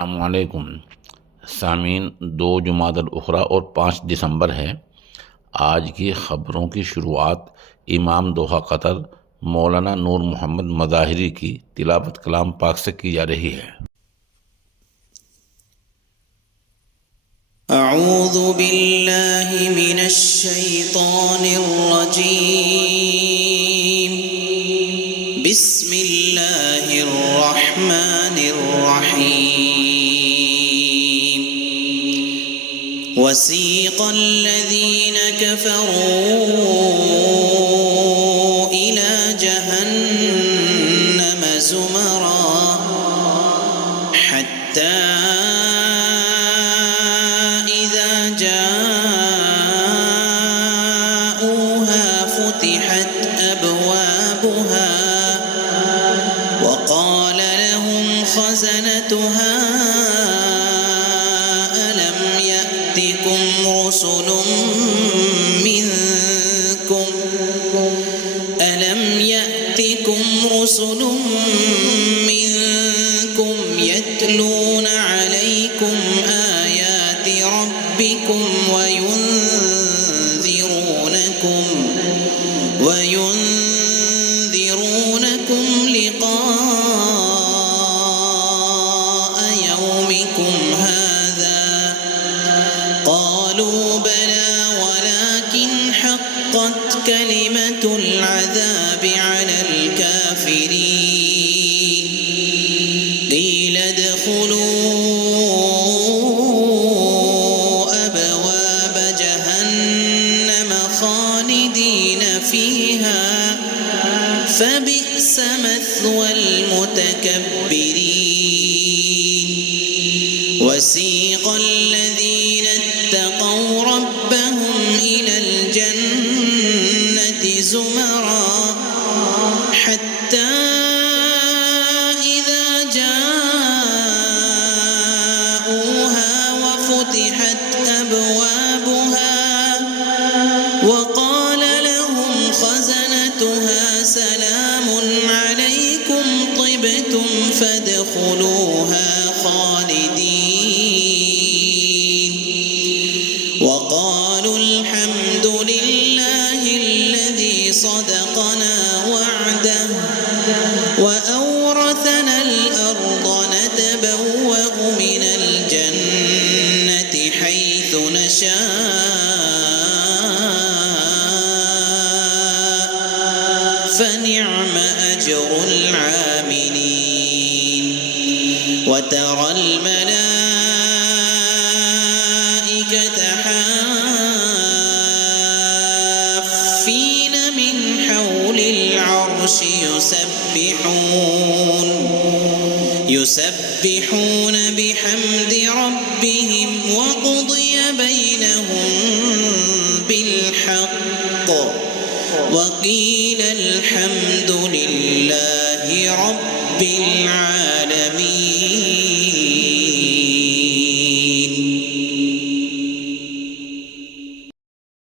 अस्सलामुअलैकुम सामीन। 2 जुमादल उखरा और 5 दिसंबर है। आज की ख़बरों की शुरुआत इमाम दोहा कतर मौलाना नूर मोहम्मद मज़ाहिरी की तिलावत कलाम पाक से की जा रही है। अऊज़ु बिल्लाहि मिनश शैतानिर रजीम। बिस्मिल्लाहिर रहमानिर रहीम। वसीक़ल्लज़ीन कफ़रू इला जहन्नम ज़ुमरा हत्ता فتحت أبوابها وقال لهم خزنتها ألم يأتكم رسل منكم يتلون عليكم آيات ربكم وينذرونكم لقاء يومكم هذا قالوا بلى ولكن حقت كلمة العذاب على الكافرين قيل ادخلوا أبواب جهنم خالدين فيها فبئس مثوى المتكبرين. وسيق الذين اتقوا ربهم إلى الجنة زمرا حتى إذا جاءوها وفتحت أبوابها وقال لهم خزنتها سلام عليكم طبتم فادخلوها خالدين وقالوا الحمد لله الذي صدقنا وعده وأورثنا الأرض نتبوأ من الجنة حيث نشاء فنعم أجر العاملين. وترى الملائكة حافين من حول العرش يسبحون بحمد ربهم وقضي بينهم بالحق وقيل الحمد لله رب العالمين.